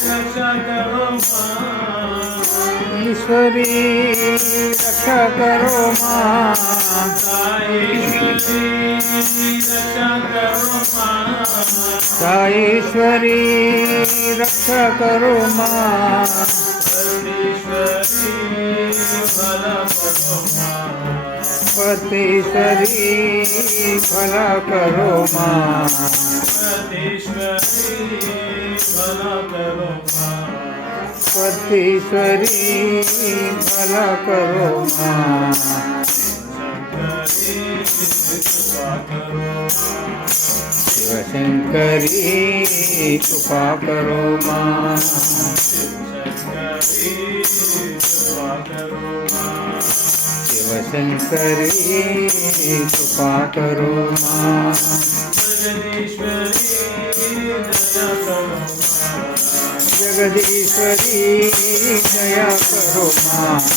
रक्षा करो माँ। ईश्वरी रक्षा करो माँ। साईश्वरी रक्षा करो माँ। साईश्वरी रक्षा करो माँ। पतीश्वरी भला करो माँ। पतीश्वरी भला करो माँ। पतीश्वरी भला करो माँ। शिवशंकरी कृपा करो माँ। शिवशंकरी कृपा करो माँ। जगदीश्वरी दया करो माँ।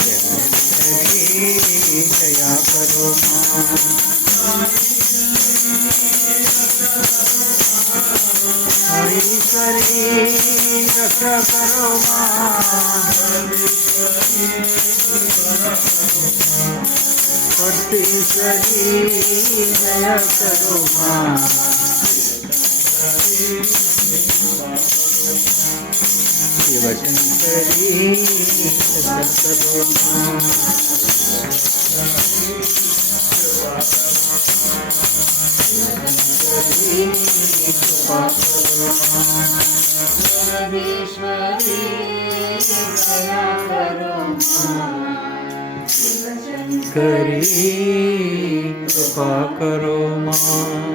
जगदीश्वरी दया करो माँ। ईश्वरी रक्षा करो माँ। पतीश्वरी दया करो माँ। शिवशंकरी रक्षा करो माँ। कृपा करो माँ। जगदीश्वरी दया करो माँ। शिवशंकरी कृपा करो माँ।